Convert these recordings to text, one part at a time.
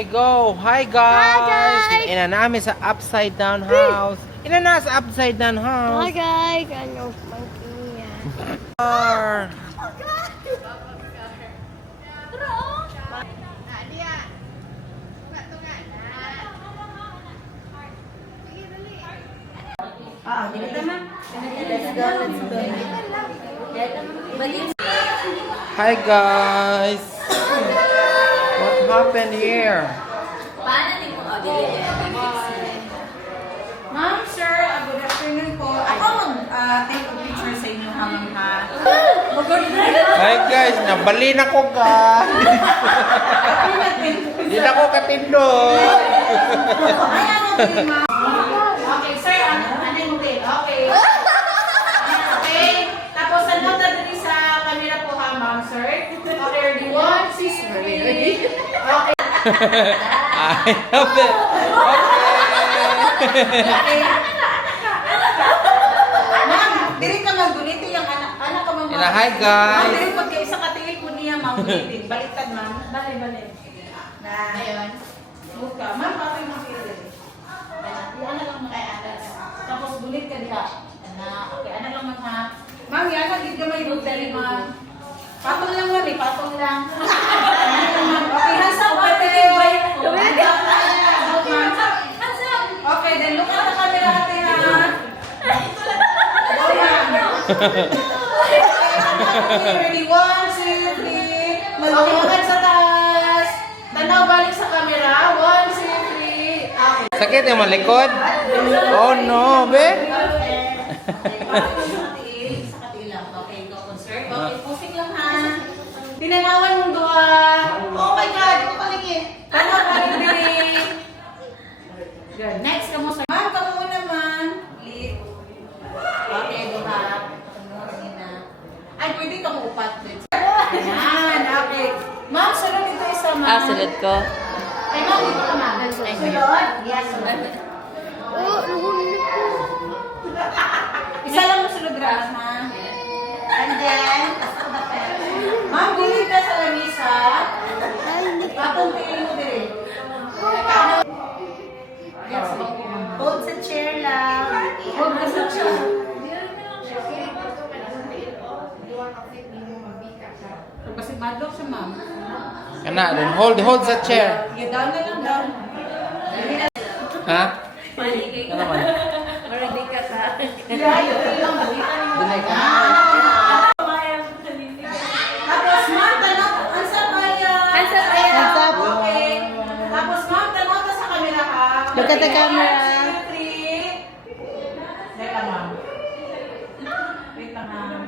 Go! Hi guys! Hi, guys! Ina namin sa upside down house. Ina na sa upside down Hi house. guys, ano monkey yan? Ar. Hi guys! What happened here? Ma'am, sir, good afternoon po. Ako mag-take a picture sa inyo hamang ha. Hi guys! Nabali na ko ka! Hindi na ko katindog! Ayan, okay, ma'am. Okay, sir, ano yung hotel? Okay. Okay. Tapos, ano na din sa camera po ha, ma'am, sir? Okay, ready? 1, 6, ready? Okay. I love it! Okay! Ma'am, diri ka maguliti yung anak ka ma'am. Ina, hi, guys. Ma'am, diri pag isa ka tingin po niya, ma'am, gulitin. Baliktad, ma'am. Balik. Na. Ngayon. Buka. Ma'am, paano yung makikita? Ano lang kay anas. Tapos gulit ka diha. Okay, ano lang ma'am ha. Ma'am, yan ang gid gamay dali, ma'am. Patong lang ma'am, patong lang. Okay, hands up, ate. Okay, then look at the camera, ate ha. Go, ma'am. Ready, 1, 2, 3. Malungan sa taas. Tanaw balik sa camera. 1, 2, 3. Okay. Sakit yung malikod? Oh no, be! Sa katilang. Okay, go, concert. Okay, posing lang ha. Tinanawan mong dua. Oh my God, ito palingin. Tanaw balik din. Good. Next, kamu sir. Ma'am, kamu una, ma'am. Lead. Okay, go ha. Ay, pwede ka mo upat. Ayan, okay. Ma'am, sunod dito isa, ma'am. Sunod ko. Ay, ma'am, dito ka, ma'am. Sunod? Yes, sunod. Oh, nahulog ko. Isa lang mo sunod ras, ma'am. And then, ma'am, gulit ka sa lamisa. Ay, hindi. Patong tingin mo din. Yes, hold sa chair lang. Hold ka sa chair. Kasi madlock siya, ma'am. Kana, then hold sa chair. Sige, down na lang, down. Ha? Ano man? Marami ka sa... Dunay ka. Tapos, ma'am, tanong, answer pa yan. Answer pa yan. Hands up. Okay. Tapos, ma'am, tanong ka sa camera, ha? Look at the camera. 1, 2, 3. Wait lang, ma'am. Wait lang, ma'am.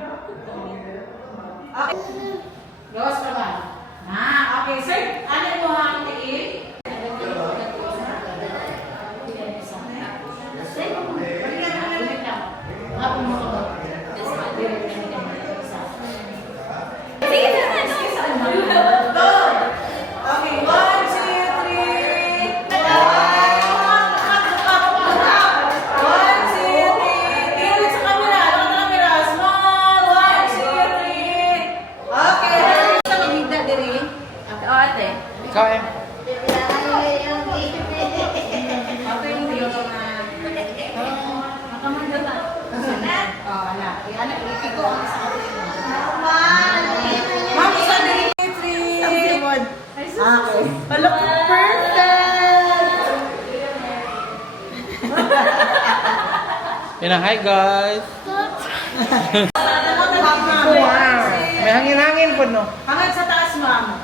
Okay. Gawas ka ba? Okay, sir. Ano mo ang tiin? Okay, 1, 2, 3. 1, 2, 3. Tingnan sa camera. Ano sa camera? Small. 1, 2, 3. Okay. Sa magigda diri. O, ate. Ikaw eh. Okay, hindi ko na. Makamando na. Oh, ala. Anak, iko ang sa camera. Ma'am, isa diri. 3. Okay. Look, perfect! Ina, hi guys! May hangin-hangin po no? Hangad sa taas, ma'am.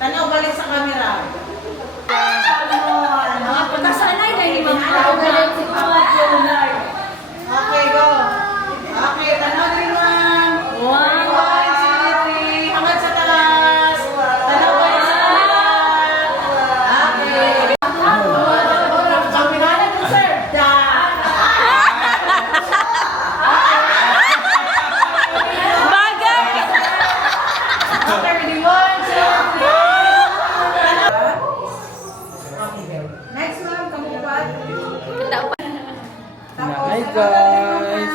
Tanaw balik sa camera. Mga patasanay na ni Ma'am. Okay, go. Okay, tanaw din, ma'am. 1, 2, 3. Hangad sa taas. Tanaw balik sa camera. Okay. Camera na din, sir. Bagay! Okay, ready? 1, 2, 3. Next, ma'am, kamupat. Hi guys!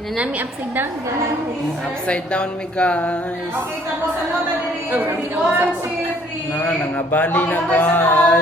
Pinanami upside down. Ganun. Upside down me guys! Okay, tapos ano na din? Oh, Ready? grabe 1, na 2, 3. na, nangabali na guys.